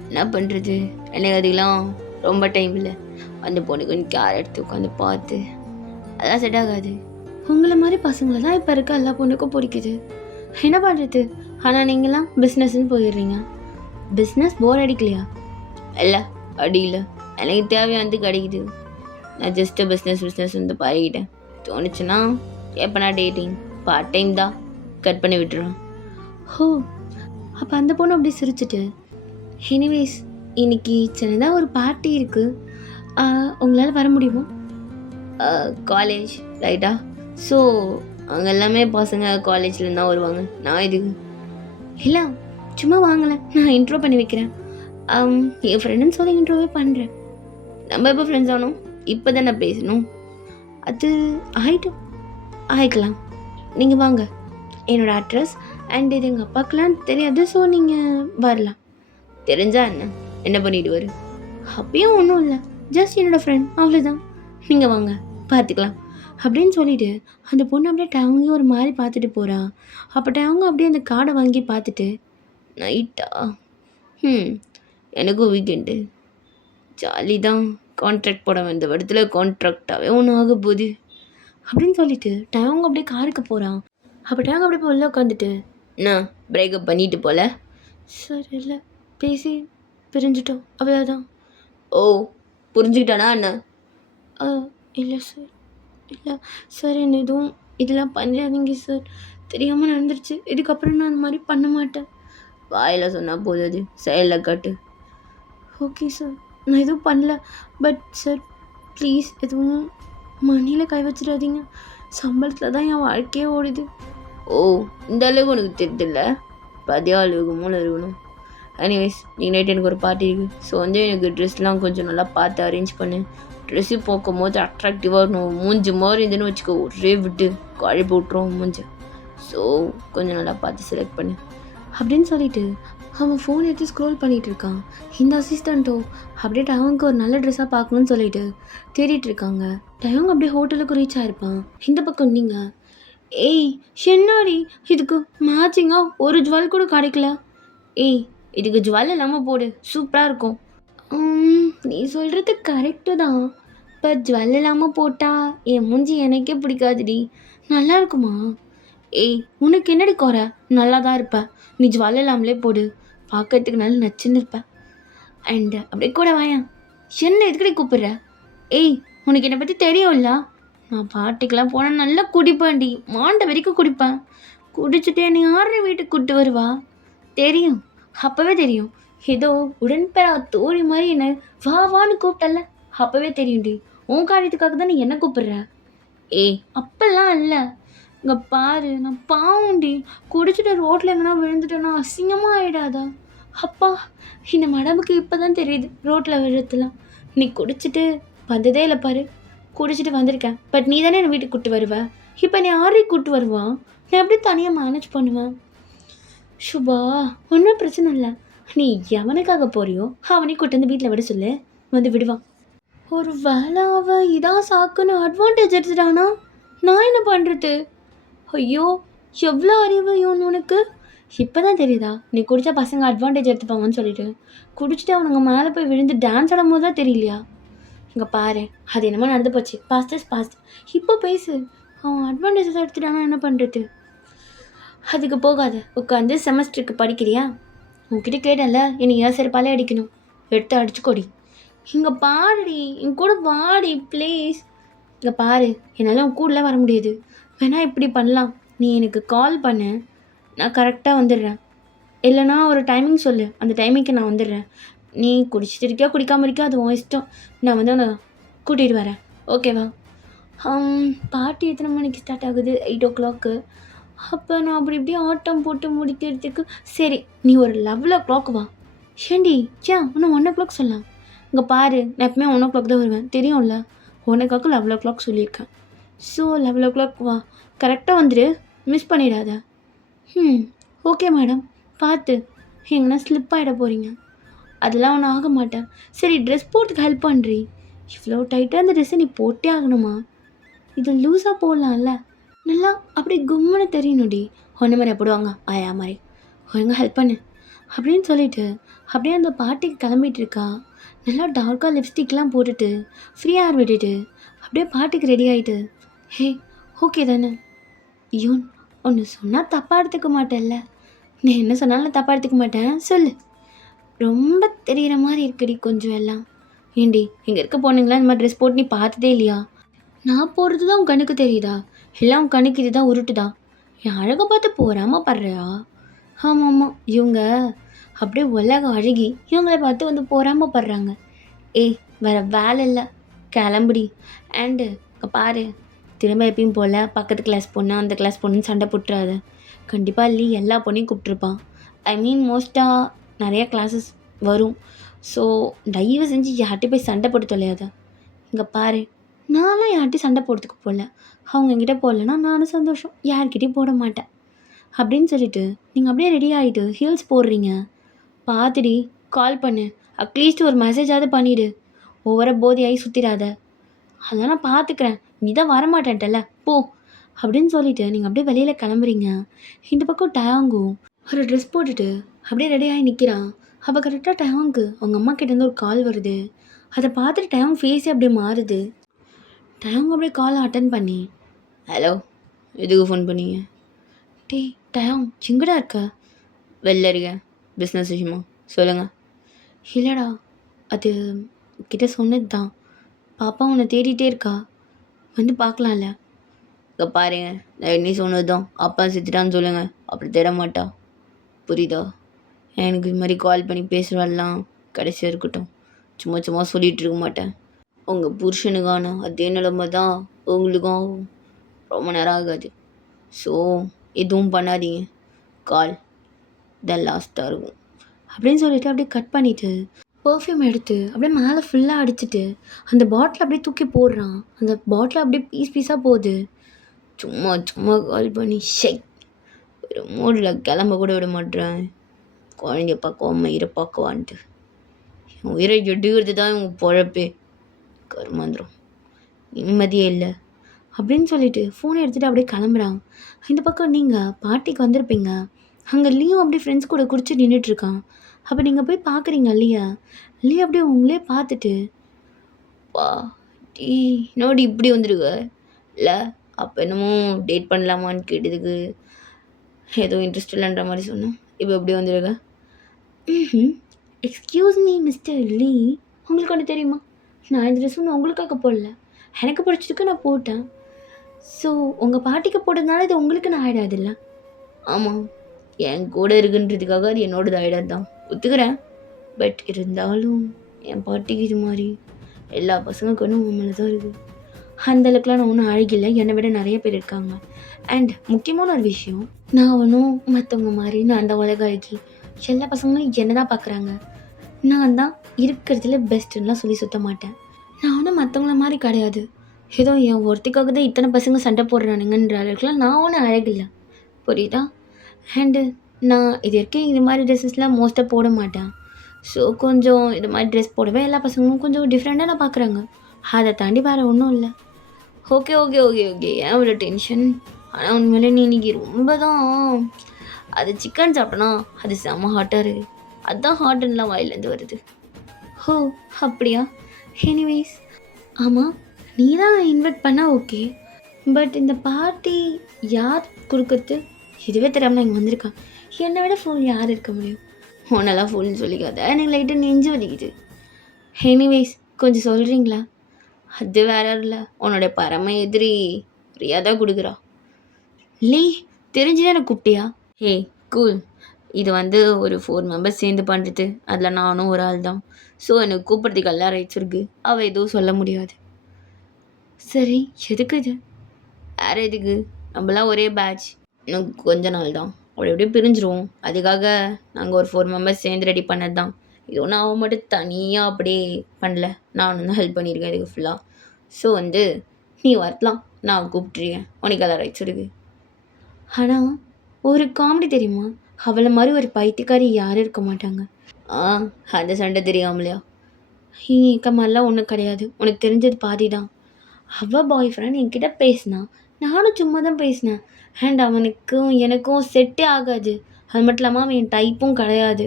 என்ன பண்ணுறது, எனக்கு அதுக்கெலாம் ரொம்ப டைம் இல்லை. அந்த பொண்ணுக்கு கொஞ்சம் கேர் எடுத்து உட்காந்து பார்த்து அதெல்லாம் செட் ஆகாது. உங்களை மாதிரி பசங்களை தான் இப்போ இருக்க எல்லா பொண்ணுக்கும் பிடிக்குது. என்ன பண்ணுறது? ஆனால் நீங்களாம் பிஸ்னஸ்ன்னு போயிடுறீங்க. பிஸ்னஸ் போர் அடிக்கலையா? இல்லை அடியில் எனக்கு தேவையானது கிடைக்குது. நான் ஜஸ்ட்டு பிஸ்னஸ் வந்து பழகிட்டேன். தோணுச்சுன்னா எப்போனா டேட்டிங் பார்ட் டைம் தான் கட் பண்ணி விட்டுறோம். ஹோ, அப்போ அந்த பொண்ணு அப்படி சிரிச்சிட்டு, எனிவேஸ் இன்னைக்கு சின்னதாக ஒரு பார்ட்டி இருக்குது, உங்களால் வர முடியுமா? காலேஜ் ரைட்டா? ஸோ அங்கே எல்லாமே பசங்க காலேஜ்லேருந்து தான் வருவாங்க. நான் இதுக்கு இல்லை, சும்மா வாங்கலை, நான் இன்ட்ரோ பண்ணி வைக்கிறேன். என் ஃப்ரெண்டுன்னு சொல்லி இன்ட்ரோவே பண்ணுறேன். நம்ம எப்போ ஃப்ரெண்ட்ஸ் ஆகணும்? இப்போ தான் நான் பேசணும். அது ஆகிக்கலாம். நீங்கள் வாங்க. என்னோடய அட்ரஸ் அண்ட் இது எங்கள் அப்பாக்கெலாம் தெரியாது. ஸோ நீங்கள் வரலாம். தெரிஞ்சா என்ன பண்ணிட்டு வரு? அப்பயும் ஒன்றும் இல்லை, ஜஸ்ட் என்னோடய ஃப்ரெண்ட், அவ்வளோதான். நீங்கள் வாங்க பார்த்துக்கலாம் அப்படின்னு சொல்லிவிட்டு அந்த பொண்ணு அப்படியே டவங்கி ஒரு மாதிரி பார்த்துட்டு போகிறா. அப்போ டவங்க அப்படியே அந்த கார்டை வாங்கி பார்த்துட்டு, நைட்டா? எனக்கும் வீக்கெண்டு ஜாலி தான். கான்ட்ராக்ட் போட வந்த இடத்துல கான்ட்ராக்டாகவே ஒன்று ஆக போகுது அப்படின்னு சொல்லிட்டு டவங்க அப்படியே காருக்கு போகிறான். அப்போ டவங்க அப்படியே போய் உள்ளே உட்காந்துட்டு, நான் பிரேக்கப் பண்ணிட்டு போல. சார் இல்லை, பேசி பிரிஞ்சிட்டோம், அவ்வளோதான். ஓ, புரிஞ்சுக்கிட்டானா என்ன? இல்லை சார், இல்லை சார், என்ன எதுவும் இதெல்லாம் பண்ணிடாதீங்க சார், தெரியாமல் நடந்துருச்சு. இதுக்கப்புறம் நான் அந்த மாதிரி பண்ண மாட்டேன். வாயில் சொன்னால் போதாது, செயலில் காட்டு. ஓகே சார், நான் எதுவும் பண்ணல. பட் சார் ப்ளீஸ் எதுவும் மணியில் கை வச்சிடாதீங்க. சம்பளத்தில் தான் என் வாழ்க்கையே ஓடுது. ஓ, இந்த அளவுக்கு உனக்கு தெரியுதில்ல, பதியா அளவுக்கு மூளை இருக்கணும். எனிவேஸ், நீங்கள் நைட் எனக்கு ஒரு பார்ட்டி இருக்குது. ஸோ வந்து எனக்கு ட்ரெஸ்லாம் கொஞ்சம் நல்லா பார்த்து அரேஞ்ச் பண்ணு. ட்ரெஸ்ஸு பார்க்கும் போது அட்ராக்டிவாக இருக்கணும். மூஞ்சி மாதிரி இருந்துன்னு வச்சுக்கோ, ஒரே விட்டு கழுப்பி விட்ருவோம் மூஞ்சி. ஸோ கொஞ்சம் நல்லா பார்த்து செலக்ட் பண்ணு அப்படின்னு சொல்லிட்டு அவன் ஃபோன் எடுத்து ஸ்க்ரோல் பண்ணிகிட்டு இருக்கான். இந்த அசிஸ்டண்ட்டோ அப்படியே டவனுக்கு ஒரு நல்ல ட்ரெஸ்ஸாக பார்க்கணுன்னு சொல்லிட்டு தேடிட்டு இருக்காங்க. டவங்க அப்படியே ஹோட்டலுக்கு ரீச் ஆகிருப்பான். இந்த பக்கம் நீங்கள், ஏய் என்னாடி இதுக்கு மேட்சிங்காக ஒரு ஜுவல் கூட கிடைக்கல? ஏய், இதுக்கு ஜுவல் இல்லாமல் போடு, சூப்பராக இருக்கும். நீ சொல்கிறது கரெக்டு தான், பட் ஜுவல் இல்லாமல் போட்டால் என் மூஞ்சி எனக்கே பிடிக்காதுடி. நல்லா இருக்குமா? ஏய், உனக்கு என்னடி குறை? நல்லா தான் இருப்ப. நீ ஜுவல் இல்லாமலே போடு, பார்க்கறதுக்கு நல்லா நச்சுன்னு இருப்ப. அண்டு அப்படியே கூட வாயன். என்ன எதுக்கடி கூப்பிடுற? ஏய், உனக்கு என்னை பற்றி தெரியும்ல, நான் பாட்டிக்கெலாம் போனால் நல்லா குடிப்பேன்டி, மாண்ட வரைக்கும் குடிப்பேன். குடிச்சிட்டு என்னை யாரு வீட்டுக்கு கூப்பிட்டு வருவா? தெரியும், அப்போவே தெரியும். ஏதோ உடன்பெறா தோழி மாதிரி என்ன வா வான்னு கூப்பிட்டல, அப்போவே தெரியும்டி. உன் காரியத்துக்காக தான் நீ என்ன கூப்பிடுற. ஏய், அப்பெல்லாம் இல்லை. இங்கே பாரு, நான் பாவண்டி, குடிச்சிட்டு ரோட்டில் எங்கன்னா விழுந்துட்டேன்னா அசிங்கமாக ஆகிடாதா? அப்பா, இந்த மடம்புக்கு இப்போ தான் தெரியுது ரோட்டில் விழுறதுலாம். நீ குடிச்சிட்டு வந்ததே இல்லை பாரு. குடிச்சிட்டு வந்திருக்கேன், பட் நீ தானே என்னை வீட்டுக்கு கூப்பிட்டு வருவ. இப்போ நீ யாரையும் கூப்பிட்டு வருவான்? நான் எப்படி தனியாக மேனேஜ் பண்ணுவேன்? சுபா, ஒன்றும் பிரச்சனை இல்லை. நீ எவனுக்காக போறியோ அவனையும் கூட்டு வந்து வீட்டில் விட சொல்லு, வந்து விடுவான். ஒரு வேலை அவன் இதான் சாக்குன்னு அட்வான்டேஜ் எடுத்துட்டானா, நான் என்ன பண்ணுறது? ஐயோ, எவ்வளோ அறிவு இவன் உனக்கு. இப்போ தான் தெரியுதா நீ குடித்தா பசங்க அட்வான்டேஜ் எடுத்துப்பாங்கன்னு சொல்லிட்டு? குடிச்சிட்டு அவனுங்க மேலே போய் விழுந்து டான்ஸ் ஆடும் போது தான் தெரியலையா? இங்கே பாரு, அது என்னமோ நடந்து போச்சு, பாஸ்ட் இஸ் பாஸ்ட். இப்போ பேசு. அவன் அட்வான்டேஜஸ் எடுத்துட்டானா என்ன பண்ணுறது? அதுக்கு போகாத, உட்காந்து செமஸ்டருக்கு படிக்கிறியா? உன்கிட்ட கேட்டல, என்னை ஏன் செருப்பாலே அடிக்கணும், எடுத்து அடிச்சுக்கோடி. இங்கே பாருடி, என் கூட வாடி ப்ளீஸ். இங்கே பாரு, என்னால் உன் கூடல வர முடியாது. வேணா இப்படி பண்ணலாம், நீ எனக்கு கால் பண்ணு, நான் கரெக்டாக வந்துடுறேன். இல்லைனா ஒரு டைமிங் சொல்லு, அந்த டைமிங்க்கு நான் வந்துடுறேன். நீ குடிச்சிட்டு இருக்கியா குடிக்காமல் இருக்கியா அது உன் இஷ்டம். நான் வந்து உன்னை கூட்டிகிட்டு வரேன், ஓகேவா? பார்ட்டி எத்தனை மணிக்கு ஸ்டார்ட் ஆகுது? 8 o'clock. அப்போ நான் அப்படி இப்படி ஆட்டம் போட்டு முடிக்கிறதுக்கு சரி நீ ஒரு 11 o'clock வா. ஏண்டி ஏன் இன்னும் 1 o'clock சொல்லலாம்? இங்கே பாரு, நான் எப்பவுமே 1 o'clock தான் வருவேன், தெரியும்ல. 1 o'clock 11 o'clock சொல்லியிருக்கேன். ஸோ 11 o'clock வா, கரெக்டாக வந்துடு, மிஸ் பண்ணிடாத. ஓகே மேடம், பார்த்து எங்கன்னா ஸ்லிப் ஆகிட போகிறீங்க. அதெல்லாம் ஒன்றும் ஆக மாட்டேன். சரி, ட்ரெஸ் போட்டுக்கு ஹெல்ப் பண்ணுறி. இவ்வளோ டைட்டாக அந்த ட்ரெஸ்ஸை நீ போட்டே ஆகணுமா? இது லூஸாக போடலாம்ல, நல்லா அப்படி கும்முன்னு தெரியணுடி. ஒன்று மாதிரி போடுவாங்க ஆயா மாதிரி. ஒழுங்காக ஹெல்ப் பண்ணு. அப்படின்னு சொல்லிட்டு அப்படியே அந்த பார்ட்டிக்கு கிளம்பிட்டு இருக்கா. நல்லா டார்க்காக லிப்ஸ்டிக்லாம் போட்டுட்டு ஃப்ரீ ஹேர் விட்டுட்டு அப்படியே பார்ட்டிக்கு ரெடி ஆகிட்டு, ஹே ஓகே தானே யூன், ஒன்று சொன்னால் தப்பாக எடுத்துக்க மாட்டேன்ல? நீ என்ன சொன்னாலும் தப்பாக எடுத்துக்க மாட்டேன் சொல்லு. ரொம்ப தெரிகிற மாதிரி இருக்குடி கொஞ்சம் எல்லாம். ஏண்டி இங்கே இருக்க பொண்ணுங்களா இந்த மாதிரி ட்ரெஸ் போட்டு நீ பார்த்ததே இல்லையா? நான் போடுறது தான் உன் கண்ணுக்கு தெரியுதா? எல்லாம் உன் கண்ணுக்கு இதுதான் உருட்டுதா? என் அழகை பார்த்து போறாம படுறியா? ஆமாம் ஆமாம், இவங்க அப்படியே உலக அழகி இவங்களை பார்த்து வந்து போறாம படுறாங்க. ஏய் வேற வேலை இல்லை, கிளம்புடி. அண்டு பாரு, திரும்ப எப்பயும் போல் பக்கத்து கிளாஸ் பொண்ணு அந்த கிளாஸ் பொண்ணுன்னு சண்டை போட்டுறாத. கண்டிப்பாக இல்லை எல்லா பொண்ணையும் கூப்பிட்ருப்பான். ஐ மீன் மோஸ்ட்டாக நிறைய கிளாஸஸ் வரும். ஸோ தயவு செஞ்சு யார்கிட்டையும் போய் சண்டை போட்டு தொலையாத. இங்கே பாரு, நான்லாம் யார்கிட்டையும் சண்டை போடுறதுக்கு போகல. அவங்க என்கிட்ட போடலன்னா நானும் சந்தோஷம், யார்கிட்டையும் போட மாட்டேன் அப்படின்னு சொல்லிட்டு நீங்கள் அப்படியே ரெடி ஆகிட்டு ஹீல்ஸ் போடுறீங்க. பார்த்துடி, கால் பண்ணு, அட்லீஸ்ட் ஒரு மெசேஜாவது பண்ணிவிடு. ஒவ்வொரு போதையாகி சுற்றிடாத. அதெல்லாம் நான் பார்த்துக்கிறேன், நீ தான் வரமாட்டேன்ட்டல போ அப்படின்னு சொல்லிட்டு நீங்கள் அப்படியே வெளியில் கிளம்புறீங்க. இந்த பக்கம் டயாங்கும் ஒரு ட்ரெஸ் போட்டுட்டு அப்படியே ரெடியாகி நிற்கிறான். அப்போ கரெக்டாக டயாங்கு அவங்க அம்மா கிட்டேருந்து ஒரு கால் வருது. அதை பார்த்துட்டு டயாங் ஃபேஸே அப்படியே மாறுது. டயாங் அப்படியே கால் அட்டன் பண்ணி, ஹலோ, எதுக்கு ஃபோன் பண்ணீங்க? டேய் டயாங், எங்கடா இருக்க? வெளில இருக்கேன், பிஸ்னஸ் விஷயமா, சொல்லுங்கள். இல்லைடா, அது கிட்ட சொன்னது தான். பாப்பா உன்னை தேடிட்டே இருக்கா, வந்து பார்க்கலாம்ல? இங்கே பாருங்க, நான் என்ன சொன்னது தான், அப்பா செத்துட்டான்னு சொல்லுங்கள், அப்படி தேட மாட்டா, புரியுதா? எனக்கு இது மாதிரி கால் பண்ணி பேசுகிறவெல்லாம் கடைசியாக இருக்கட்டும், சும்மா சும்மா சொல்லிகிட்டு இருக்க மாட்டேன். உங்கள் புருஷனுக்கான அதே நிலைமை தான் உங்களுக்கும் ரொம்ப நேரம் ஆகாது. ஸோ எதுவும் பண்ணாதீங்க, கால் தான் லாஸ்ட்டாக இருக்கும் அப்படின்னு சொல்லிட்டு அப்படியே கட் பண்ணிவிட்டு பர்ஃப்யூம் எடுத்து அப்படியே மேலே ஃபுல்லாக அடிச்சுட்டு அந்த பாட்டில் அப்படியே தூக்கி போடுறான். அந்த பாட்டில் அப்படியே பீஸ் பீஸாக போகுது. சும்மா சும்மா கால் பண்ணி ஷெக் ஒரு மூடில் கிளம்ப கூட விட மாட்டேறேன். குழந்தைய பார்க்குவாம இரை பார்க்குவான்ட்டு என் உயிரை எடுக்கிறது தான் இவங்க பொழப்பே. கருமாந்திரம், நிம்மதியே இல்லை அப்படின்னு சொல்லிட்டு ஃபோனை எடுத்துகிட்டு அப்படியே கிளம்புறான். இந்த பக்கம் நீங்கள் பார்ட்டிக்கு வந்திருப்பீங்க. அங்கே லீயும் அப்படியே ஃப்ரெண்ட்ஸ் கூட குடிச்சு நின்றுட்டுருக்கான். அப்போ நீங்கள் போய் பார்க்குறீங்க லீயா. லீ அப்படியே உங்களே பார்த்துட்டு, வா டீ நோடி இப்படி வந்துடுங்க இல்லை, அப்போ என்னமோ டேட் பண்ணலாமான்னு கேட்டதுக்கு ஏதோ இன்ட்ரெஸ்ட் இல்லைன்ற மாதிரி சொன்னோம், இப்போ எப்படி வந்துடுங்க? ம், எக்ஸ்கியூஸ் மீ மிஸ்டர் லீ, உங்களுக்கு ஒன்று தெரியுமா? நான் இந்த ட்ரெஸ் ஒன்று உங்களுக்காக போடல, எனக்கு பிடிச்சதுக்கு நான் போட்டேன். ஸோ உங்கள் பாட்டிக்கு போட்டதுனால இது உங்களுக்கு நான் ஆகிடாதுல்ல? ஆமாம், என் கூட இருக்குன்றதுக்காக அது என்னோடது ஆகிடாது தான் ஒத்துக்கிறேன். பட் இருந்தாலும் என் பாட்டிக்கு இது மாதிரி எல்லா பசங்க கண்ணும் உன் மேலே தான் இருக்குது. அந்தளவுக்குலாம் நான் ஒன்றும் அழகில்லை, என்னை விட நிறைய பேர் இருக்காங்க. அண்ட் முக்கியமான ஒரு விஷயம், நான் ஒன்றும் மற்றவங்க மாதிரி நான் தான் உலக அழகி. எல்லா பசங்களும் என்ன தான் பார்க்குறாங்க. நான் தான் இருக்கிறதுல பெஸ்ட்டுன்னெலாம் சொல்லி சுற்ற மாட்டேன். நான் ஒன்றும் மற்றவங்கள மாதிரி கிடையாது. ஏதோ என் ஒருத்திக்காக தான் இத்தனை பசங்க சண்டை போடுறானுங்கன்ற அளவுக்குலாம் நான் ஒன்றும் அழகில்லை, புரியுதா? அண்டு நான் இது வரைக்கும் இது மாதிரி ட்ரெஸ்ஸஸ்லாம் மோஸ்ட்டாக போட மாட்டேன். ஸோ கொஞ்சம் இது மாதிரி ட்ரெஸ் போடவே எல்லா பசங்களும் கொஞ்சம் டிஃப்ரெண்ட்டாக நான் பார்க்குறாங்க. அதை தாண்டி வேறு ஒன்றும் இல்லை. ஓகே ஓகே ஓகே ஓகே, ஏன் இவ்வளோ டென்ஷன்? ஆனால் உண்மையிலே நீ இன்றைக்கி ரொம்ப தான் அது சிக்கன் சாப்பிட்டனா அது செம்ம ஹாட்டாக இருக்குது, அதுதான் ஹாட்டுன்னெலாம் வாயிலேருந்து வருது. ஹோ அப்படியா? எனிவேஸ், ஆமாம், நீ தான் இன்வைட் பண்ணால் ஓகே. பட் இந்த பார்ட்டி யார் கொடுக்குறது இதுவே தெரியாமல் நான் இங்கே வந்திருக்கேன். என்னை விட ஃபுல் யார் இருக்க முடியும்? உன்னெல்லாம் ஃபுல்னு சொல்லிக்காத, எனக்கு லைட்டாக நெஞ்சு வலிக்குது. எனிவேஸ் கொஞ்சம் சொல்கிறீங்களா? அது வேற இல்லை, உன்னோடைய பரம எதிரி பிரியா தான் கொடுக்குறா. லீ, தெரிஞ்சுதான் எனக்கு கூப்பிட்டியா? ஹே கூல், இது ஒரு 4 மெம்பர்ஸ் சேர்ந்து பண்ணுறது, அதில் நானும் ஒரு ஆள் தான். ஸோ எனக்கு கூப்பிட்றதுக்கு எல்லாம் ரைட்ஸ் இருக்குது, அவள் எதுவும் சொல்ல முடியாது. சரி, எதுக்கு இது? வேறு எதுக்கு, நம்மளாம் ஒரே பேட்ச், இன்னும் கொஞ்ச நாள் தான் அப்படி எப்படியும் பிரிஞ்சிருவோம். அதுக்காக நாங்கள் ஒரு 4 மெம்பர்ஸ் சேர்ந்து ரெடி பண்ணது தான். இது ஒன்றும் அவன் மட்டும் தனியாக அப்படியே பண்ணல, நானும் தான் ஹெல்ப் பண்ணியிருக்கேன் இதுக்கு ஃபுல்லாக. ஸோ நீ வரலாம், நான் கூப்பிட்ருக்கேன், உனக்கு எல்லாம் ரைட்ஸ் இருக்குது. ஆனால் ஒரு காமெடி தெரியுமா, அவளை மாதிரி ஒரு பைத்தியக்காரி யாரும் இருக்க மாட்டாங்க. அந்த சண்டை தெரியாமலையா? இருக்க மாதிரிலாம் ஒன்றும் கிடையாது, உனக்கு தெரிஞ்சது பாதி தான். அவள் பாய் ஃப்ரெண்ட் என்கிட்ட பேசினா, நானும் சும்மா தான் பேசினேன். அண்ட் அவனுக்கும் எனக்கும் செட்டே ஆகாது. அது மட்டும் இல்லாமல் அவன் என் டைப்பும் கிடையாது.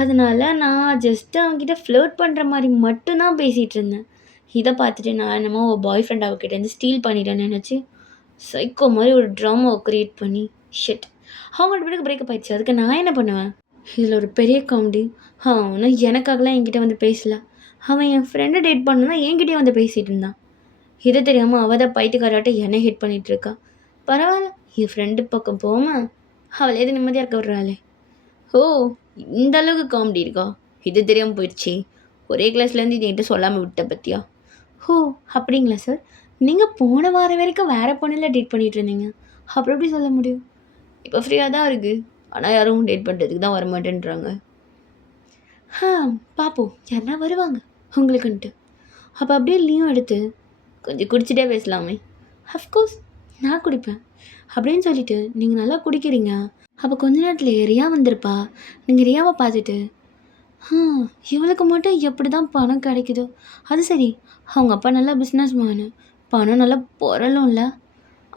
அதனால நான் ஜஸ்ட் அவன்கிட்ட ஃப்ளர்ட் பண்ணுற மாதிரி மட்டும்தான் பேசிகிட்டு இருந்தேன். இதை பார்த்துட்டு நான் என்னமோ பாய் ஃப்ரெண்ட் அவகிட்டேருந்து ஸ்டீல் பண்ணிட்டேன்னு நினச்சி சைக்கோ மாதிரி ஒரு ட்ராமாவை க்ரியேட் பண்ணி ஷிட் அவங்க 2 பேருக்கு பிரேக்கப் ஆயிடுச்சு. அதுக்கு நான் என்ன பண்ணுவேன்? இதில் ஒரு பெரிய காமெடி, அவனும் எனக்காகலாம் என்கிட்ட வந்து பேசல. அவன் என் ஃப்ரெண்டை டேட் பண்ணனா என்கிட்டயே வந்து பேசிகிட்டு இருந்தான். இது தெரியாமல் அவள் தான் பைத்தியக்காராட்ட என்னை ஹிட் பண்ணிகிட்டு இருக்கா. பரவாயில்ல, என் ஃப்ரெண்டு பக்கம் போகாமல் அவளை எது நிம்மதியாக இருக்க விட்றாளே. ஓ, இந்த அளவுக்கு காமெடி இருக்கா? இது தெரியாமல் போயிடுச்சு. ஒரே கிளாஸ்லேருந்து இது என்கிட்ட சொல்லாமல் விட்ட பற்றியா? ஓ, அப்படிங்களா சார்? நீங்கள் போன வாரம் வரைக்கும் வேறு பொண்ணில் டேட் பண்ணிகிட்டு இருந்தீங்க, அப்புறம் எப்படி சொல்ல முடியும்? இப்போ ஃப்ரீயாக தான் இருக்குது, ஆனால் யாரும் டேட் பண்ணுறதுக்கு தான் வரமாட்டேன்றாங்க. பார்ப்போம், யாருன்னா வருவாங்க உங்களுக்குன்ட்டு. அப்போ அப்படியே லீவும் எடுத்து கொஞ்சம் குடிச்சிட்டே பேசலாமே. அஃப்கோர்ஸ் நான் குடிப்பேன் அப்படின்னு சொல்லிட்டு நீங்கள் நல்லா குடிக்கிறீங்க. அப்போ கொஞ்ச நேரத்தில் ரியா வந்திருப்பா. நீங்கள் ரியாவை பார்த்துட்டு இவளுக்கு மட்டும் எப்படி தான் பணம் கிடைக்குதோ. அது சரி, அவங்க அப்பா நல்லா பிஸ்னஸ் மேனு, பணம் நல்லா பொறலும்ல.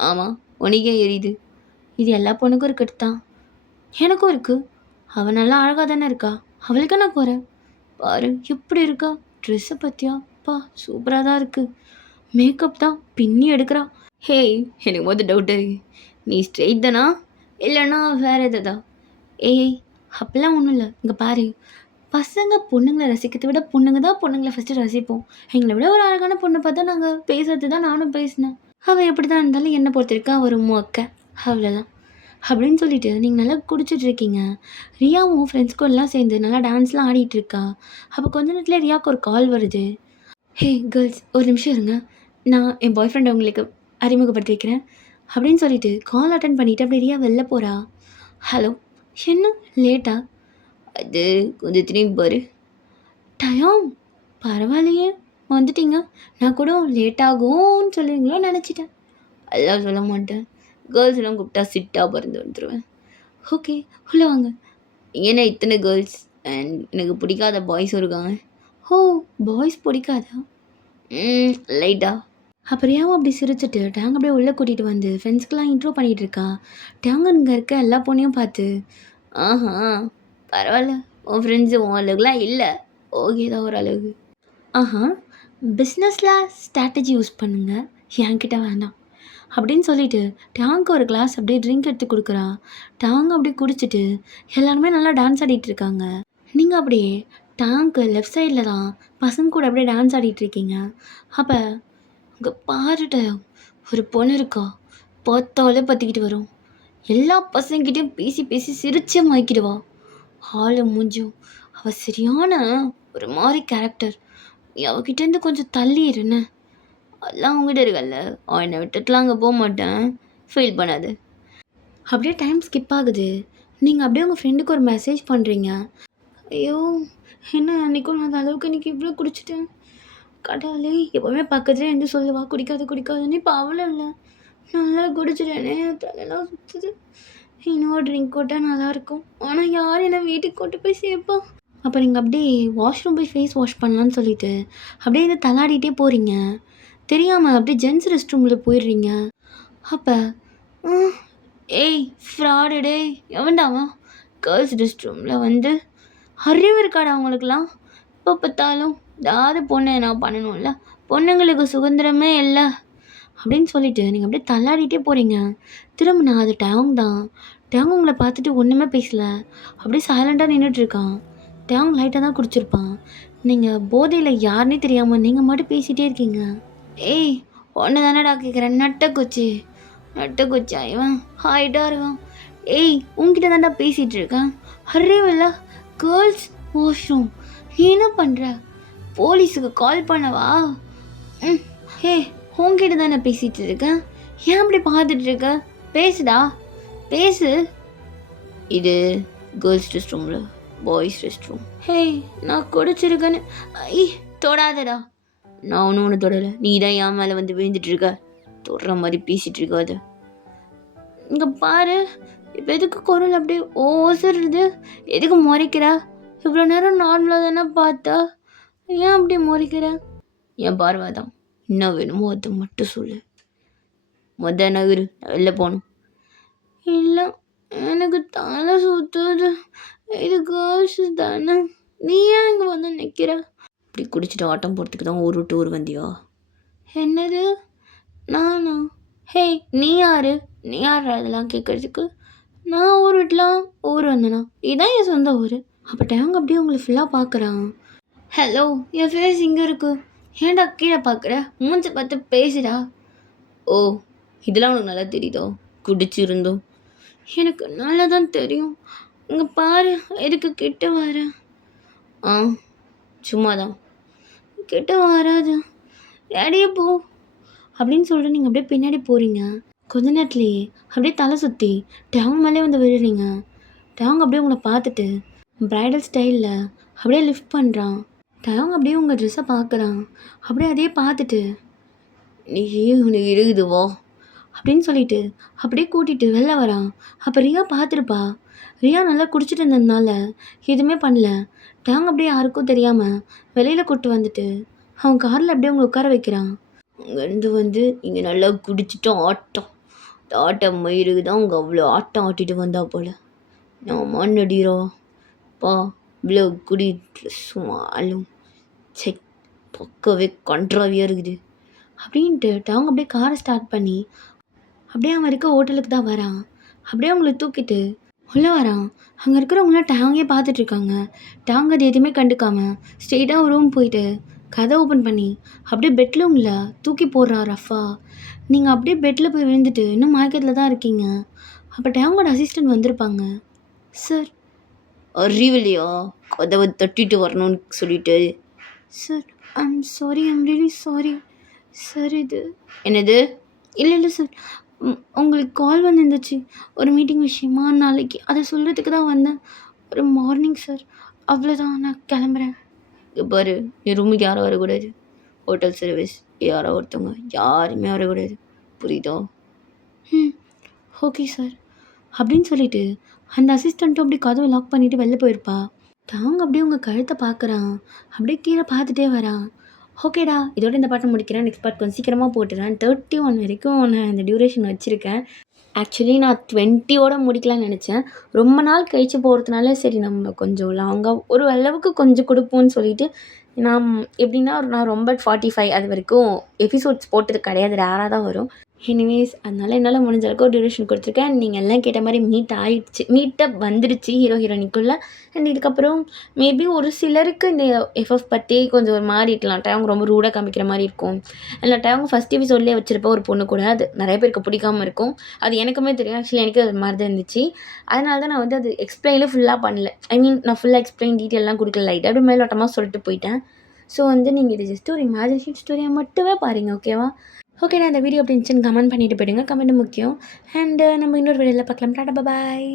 ஆமாம், உனக்கே எரியுது. இது எல்லா பொண்ணுக்கும் இருக்கட்டு தான், எனக்கும் இருக்குது. அவள் நல்லா அழகாக தானே இருக்கா, அவளுக்கு நான் போகிறேன். பாரு எப்படி இருக்கா, ட்ரெஸ்ஸை பற்றியா, பா சூப்பராக தான் இருக்குது. மேக்கப் தான் பின்னி எடுக்கிறா. ஹேய், எனக்கு மொதல் டவுட்டு, நீ ஸ்ட்ரெயிட் தானா இல்லைன்னா வேறு எதா? ஏய், அப்பெல்லாம் ஒன்றும் இல்லை. இங்கே பாரு, பசங்க பொண்ணுங்களை ரசிக்கிறத விட பொண்ணுங்க தான் பொண்ணுங்களை ஃபஸ்ட்டு ரசிப்போம். எங்களை விட ஒரு அழகான பொண்ணை பார்த்தா நாங்கள் பேசுறது தான் நானும் பேசினேன். அவள் எப்படி தான் இருந்தாலும் என்னை பொறுத்த வரைக்கும் அவர் மொக்க, அவ்வளோதான் அப்படின்னு சொல்லிட்டு நீங்கள் நல்லா குடிச்சிட்டு இருக்கீங்க. ரியாவும் ஃப்ரெண்ட்ஸ் கூடலாம் சேர்ந்து நல்லா டான்ஸ்லாம் ஆடிட்டு இருக்கா. அப்போ கொஞ்ச நேரத்தில் ரியாவுக்கு ஒரு கால் வருது. ஹே கேர்ள்ஸ், ஒரு நிமிஷம் இருங்க, நான் என் பாய் ஃப்ரெண்டை உங்களுக்கு அறிமுகப்படுத்தி வைக்கிறேன் அப்படின்னு சொல்லிட்டு கால் அட்டன் பண்ணிவிட்டு அப்படி ரியா வெளில போகிறா. ஹலோ, என்ன லேட்டா? அது கொஞ்சம் திரும்பி பாரு. டயம் பரவாயில்லையே, வந்துட்டீங்க. நான் கூட லேட் ஆகும்னு சொல்லுவீங்களோ நினச்சிட்டேன். அதெல்லாம் சொல்ல மாட்டேன். கேர்ள்ஸ் எல்லாம் கூப்பிட்டா சிட்டாக பறந்து வந்துடுவேன். ஓகே, உள்ளே வாங்க. ஏன்னா இத்தனை கேர்ள்ஸ் அண்ட் எனக்கு பிடிக்காத பாய்ஸும் இருக்காங்க. ஓ, பாய்ஸ் பிடிக்காதா? லைட்டா. அப்புறம் அப்படி சிரிச்சுட்டு டேங் அப்படியே உள்ளே கூட்டிகிட்டு வந்து ஃப்ரெண்ட்ஸ்க்கெலாம் இன்ட்ரோ பண்ணிகிட்டு இருக்கா. டேங் இங்கே இருக்க எல்லா பொண்ணையும் பார்த்து, ஆஹா பரவாயில்ல, உன் ஃப்ரெண்ட்ஸு உன் அளவுக்குலாம் இல்லை, ஓகே தான் ஒரு அளவுக்கு. ஆஹா, பிஸ்னஸில் ஸ்ட்ராட்டஜி யூஸ் பண்ணுங்க, என்கிட்ட வேண்டாம் அப்படின்னு சொல்லிட்டு டேங்க்கு ஒரு கிளாஸ் அப்படியே ட்ரிங்க் எடுத்து கொடுக்குறா. டேங் அப்படியே குடிச்சிட்டு எல்லாருமே நல்லா டான்ஸ் ஆடிட்டு இருக்காங்க. நீங்கள் அப்படியே டேங்க்கு லெஃப்ட் சைடில் தான் பசங்க கூட அப்படியே டான்ஸ் ஆடிட்டு இருக்கீங்க. அப்போ அங்கே பாருட்ட ஒரு பொண்ணு இருக்கா, பார்த்தாலே பற்றிக்கிட்டு வரும். எல்லா பசங்கிட்டையும் பேசி பேசி சிரிச்சே மாய்க்கிடுவா. ஆளு மூஞ்சும் அவள் சரியான ஒரு மாதிரி கேரக்டர். நீ அவகிட்டேருந்து கொஞ்சம் தள்ளி இருன்னு. அதெல்லாம் அவங்ககிட்ட இருக்கல்ல, என்னை விட்டுட்டுலாம் அங்கே போக மாட்டேன், ஃபீல் பண்ணாது. அப்படியே டைம் ஸ்கிப் ஆகுது. நீங்கள் அப்படியே உங்கள் ஃப்ரெண்டுக்கு ஒரு மெசேஜ் பண்ணுறீங்க. ஐயோ, என்ன அன்றைக்கும் நான் அந்த அளவுக்கு இன்றைக்கி இவ்வளோ குடிச்சிட்டேன். கடவுளே, எப்போவுமே பக்கத்துலேயே இருந்து சொல்லுவா குடிக்காது குடிக்காதுன்னு. இப்போ அவ்வளோ இல்லை, நல்லா குடிச்சிட்டேனே, தலையெல்லாம் சுற்றுது. இன்னொரு ட்ரிங்க் போட்டால் நல்லாயிருக்கும், ஆனால் யார் என்ன வீட்டுக்கு கொண்டு போய் சேர்ப்பா? அப்போ நீங்கள் அப்படியே வாஷ்ரூம் போய் ஃபேஸ் வாஷ் பண்ணலான்னு சொல்லிட்டு அப்படியே இதை தள்ளாடிட்டே போகிறீங்க. தெரியாமல் அப்படியே ஜென்ஸ் ரெஸ்ட் ரூமில் போயிடுறீங்க. அப்போ ஏய் ஃப்ராடு டே, எவன்டாவா கேர்ள்ஸ் ரெஸ்ட் ரூமில் வந்து அறிவு இருக்காடா அவங்களுக்குலாம்? இப்போ பார்த்தாலும் ஏதாவது பொண்ணை நான் பண்ணணும்ல, பொண்ணுங்களுக்கு சுதந்திரமே இல்லை அப்படின்னு சொல்லிட்டு நீங்கள் அப்படியே தள்ளாடிட்டே போகிறீங்க. திரும்ப நான் அது டேங் தான். டேங் உங்களை பார்த்துட்டு ஒன்றுமே பேசலை, அப்படியே சைலண்ட்டாக நின்றுட்டுருக்கான். டேங் லைட்டாக தான் குடிச்சிருப்பான். நீங்கள் போதையில் யாருன்னே தெரியாமல் நீங்கள் மட்டும் பேசிகிட்டே இருக்கீங்க. ஏய், ஒன்று தானடா கேட்குறேன், நட்டக்குச்சி நட்டக்குச்சா இவன் ஹாய்டாக இருக்கான். ஏய், உங்ககிட்ட தான்டா பேசிகிட்டு இருக்கேன், அறிவில்ல? கேர்ள்ஸ் வாஷ்ரூம், நீ என்ன பண்ணுற? போலீஸுக்கு கால் பண்ணவா? ஹே, உங்ககிட்ட தானே பேசிகிட்டு இருக்கேன், ஏன் அப்படி பார்த்துட்டு இருக்க? பேசுடா, பேசு. இது கேர்ள்ஸ் ரெஸ்ட் ரூமில், பாய்ஸ் ரெஸ்ட் ரூம். ஹே, நான் குடிச்சிருக்கேன்னு. ஐ, தொடாதடா. நான் ஒன்று தொடலை, நீ தான் என் மேலே வந்து விழுந்துட்டுருக்க, தொடுற மாதிரி பேசிகிட்டு இருக்காது. இங்கே பாரு, இப்போ எதுக்கு குரல் அப்படியே ஓசுறது? எதுக்கு முறைக்கிற? இவ்வளோ நேரம் நார்மலாக தானே பார்த்தா, ஏன் அப்படி முறைக்கிற? என் பார்வை தான், என்ன வேணுமோ அதை மட்டும் சொல்லு. நகரு, வெளில போகணும். இல்லை, எனக்கு தலை சுத்துது. இது கேர்ள்ஸ் தானே. நீ ஏன் இங்கே வந்து நிற்கிற? இப்படி குடிச்சிட்டு ஆட்டம் போகிறதுக்கு தான் ஒரு டூர் வந்தியா? என்னது? நானா? ஹே, நீ யாரு? நீ யார் அதெல்லாம் கேட்குறதுக்கு? நான் ஊர் விட்டுலாம் ஊர் வந்தேனா? இதான் என் சொந்த ஊர். அப்போ டேங்க அப்படியே உங்களை ஃபுல்லாக பார்க்குறான். ஹலோ, என் ஃபேஸ் இங்கே இருக்கு. ஏன்டா கீழே பார்க்குற? மூஞ்சி பார்த்து பேசுடா. ஓ, இதெல்லாம் உனக்கு நல்லா தெரியுதோ? குடிச்சிருந்தோம். எனக்கு நல்லா தான் தெரியும். இங்கே பாரு, எதுக்கு கிட்ட வர? ஆ, சும்மா தான். கிட்ட வராது. ஏடியே போ அப்படின்னு சொல்லிட்டு நீங்கள் அப்படியே பின்னாடி போகிறீங்க. கொஞ்ச நேரத்துலேயே அப்படியே தலை சுற்றி டேங் மேலே வந்து விழுறீங்க. டேங் அப்படியே உங்களை பார்த்துட்டு ப்ரைடல் ஸ்டைலில் அப்படியே லிஃப்ட் பண்ணுறான். டேங் அப்படியே உங்கள் ட்ரெஸ்ஸை பார்க்குறான். அப்படியே அதையே பார்த்துட்டு நீ உனக்கு இருக்குது வா அப்படின்னு சொல்லிட்டு அப்படியே கூட்டிகிட்டு வெளில வரான். அப்போ ரியா பார்த்துருப்பா. ரியா நல்லா குடிச்சிட்டு இருந்ததுனால எதுவுமே பண்ணல. டேங் அப்படியே யாருக்கும் தெரியாமல் வெளியில் கூப்பிட்டு வந்துட்டு அவன் காரில் அப்படியே உங்களை உட்கார வைக்கிறான். அங்கேருந்து வந்து இங்கே நல்லா குடிச்சிட்டு ஆட்டம். இந்த ஆட்டம் மயிருக்கு தான் அவங்க அவ்வளோ ஆட்டம் ஆட்டிட்டு வந்தா போல். நான் மாநடிரோ பா இவ்வளோ குடி சும்மாலும் செக் பக்கவே கண்ட்ராவியாக இருக்குது அப்படின்ட்டு அவங்க அப்படியே காரை ஸ்டார்ட் பண்ணி அப்படியே அவன் இருக்க ஹோட்டலுக்கு தான் வரான். அப்படியே அவங்கள தூக்கிட்டு உள்ளே வரான். அங்கே இருக்கிறவங்களாம் டேங்கே பார்த்துட்ருக்காங்க. டேங் அது எதுவுமே கண்டுக்காம ஸ்ட்ரெயிட்டாக ரூம் போயிட்டு கதை ஓப்பன் பண்ணி அப்படியே பெட்டில் உங்களை தூக்கி போடுறான் ரஃபா. நீங்கள் அப்படியே பெட்டில் போய் விழுந்துட்டு இன்னும் மயக்கத்தில் தான் இருக்கீங்க. அப்போ டேங்கோட அசிஸ்டன்ட் வந்திருப்பாங்க. சார், அறிவில்லையா கதவை தட்டிட்டு வரணும்னு சொல்லிட்டு? Sir, I'm sorry, I'm really sorry sir. இது என்னது? இல்லை சார், உங்களுக்கு கால் வந்துருந்துச்சு ஒரு மீட்டிங் விஷயமா. நாளைக்கு அதை சொல்கிறதுக்கு தான் வந்தேன். ஒரு மார்னிங் சார், அவ்வளோதான், நான் கிளம்புறேன். பாரு, என் ரூமுக்கு யாரும் வரக்கூடாது. ஹோட்டல் சர்வீஸ் யாரோ ஒருத்தவங்க யாருமே வரக்கூடாது, புரியுதோ? ஓகே சார் அப்படின்னு சொல்லிட்டு அந்த அசிஸ்டண்ட்டும் அப்படியே கதவை லாக் பண்ணிவிட்டு வெளில போயிருப்பா. தாங்க அப்படியே உங்கள் கழுத்தை பார்க்குறான். அப்படியே கீழே பார்த்துட்டே வரான். ஓகேடா, இதோட இந்த பாட்டை முடிக்கிறேன். நெக்ஸ்ட் பார்ட் கொஞ்சம் சீக்கிரமாக போட்டுறேன். 31 வரைக்கும் நான் இந்த டியூரேஷன் வச்சுருக்கேன். ஆக்சுவலி நான் 20ஓட முடிக்கலான்னு நினச்சேன். ரொம்ப நாள் கழித்து போகிறதுனால சரி நம்ம கொஞ்சம் லாங்காக ஒரு அளவுக்கு கொஞ்சம் கொடுப்போம்னு சொல்லிட்டு நான் எப்படின்னா நான் ரொம்ப 45 அது வரைக்கும் எபிசோட்ஸ் போட்டது கிடையாது, ரேராக தான் வரும். எனிவேஸ் அதனால் என்னால் முடிஞ்ச அளவுக்கு ஒரு டியூரேஷன் கொடுத்துருக்கேன். நீங்கள் எல்லாம் கேட்ட மாதிரி மீட்டப் வந்துடுச்சு ஹீரோ ஹீரோனிக்குள்ளே. அண்ட் இதுக்கப்புறம் மேபி ஒரு சிலருக்கு இந்த எஃப்எஃப் பற்றி கொஞ்சம் ஒரு மாதிரி இருக்கலாம். டைம் ரொம்ப ரூடாக காமிக்கிற மாதிரி இருக்கும். இல்லை டைம் ஃபஸ்ட் எபிசோட்லேயே வச்சிருப்ப ஒரு பொண்ணு கூட அது நிறைய பேருக்கு பிடிக்காமல் இருக்கும். அது எனக்குமே தெரியும். ஆக்சுவலி எனக்கு அது மாதிரி தான் இருந்துச்சு. அதனால தான் நான் வந்து அது எக்ஸ்பிளைனில் ஃபுல்லாக பண்ணல. ஐ மீன் நான் ஃபுல்லாக எக்ஸ்பிளைன் டீட்டெயிலாம் கொடுக்கல, லைட்டாக அப்படி மேலோட்டமாக சொல்லிட்டு போயிட்டேன். ஸோ வந்து நீங்கள் இது ஜஸ்ட் ஒரு இமேஜினேஷன் ஸ்டோரியாக மட்டுமே பாருங்கள், ஓகேவா? ஓகே, நான் இந்த வீடியோ அப்படி இருந்துச்சுன்னு கமெண்ட் பண்ணிவிட்டு போயிடுங்க. கமெண்ட் முக்கியம். அண்ட் நம்ம இன்னொரு வீடியோவில் பார்க்கலாம். டாடா, பாய்.